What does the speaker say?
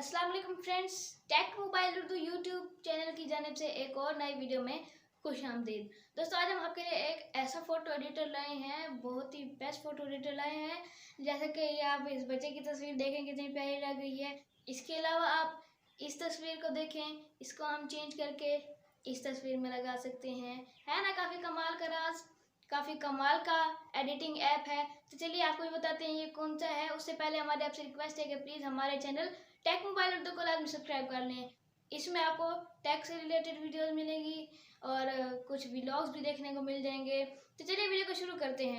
अस्सलाम वालेकुम friends, tech mobile Urdu YouTube channel की जानिब से एक और नई वीडियो में खुश आमदीद। दोस्तों, आज हम आपके लिए एक ऐसा फ़ोटो एडिटर लाए हैं, बहुत ही बेस्ट फ़ोटो एडिटर लाए हैं। जैसे कि ये आप इस बच्चे की तस्वीर देखें कितनी प्यारी लग रही है। इसके अलावा आप इस तस्वीर को देखें, इसको हम चेंज करके इस तस्वीर में लगा सकते हैं। है ना काफ़ी कमाल का राज, काफ़ी कमाल का एडिटिंग ऐप है। तो चलिए आपको भी बताते हैं ये कौन सा है। उससे पहले हमारे आपसे रिक्वेस्ट है कि प्लीज़ हमारे चैनल टेक मोबाइल उर्दू को लाजमी सब्सक्राइब कर लें। इसमें आपको टेक से रिलेटेड वीडियोस मिलेंगी और कुछ व्लॉग्स भी देखने को मिल जाएंगे। तो चलिए वीडियो को शुरू करते हैं।